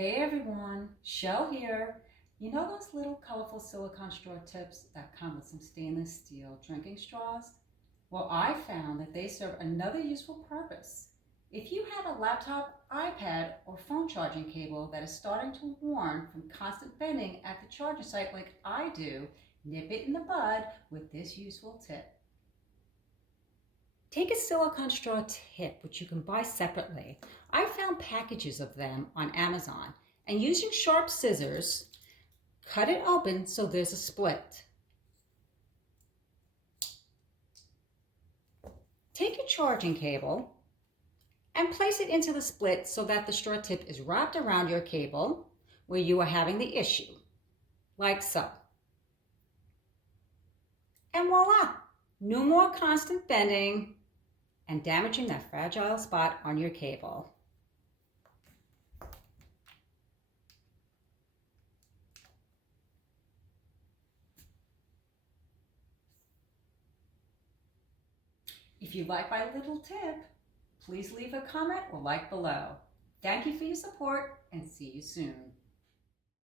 Hey everyone, Shell here. You know those little colorful silicone straw tips that come with some stainless steel drinking straws? Well, I found that they serve another useful purpose. If you have a laptop, iPad, or phone charging cable that is starting to warn from constant bending at the charging site like I do, nip it in the bud with this useful tip. Take a silicone straw tip, which you can buy separately. I found packages of them on Amazon, and using sharp scissors, cut it open so there's a split. Take your charging cable and place it into the split so that the straw tip is wrapped around your cable where you are having the issue, like so. And voila, no more constant bending and damaging that fragile spot on your cable. If you like my little tip, please leave a comment or like below. Thank you for your support and see you soon.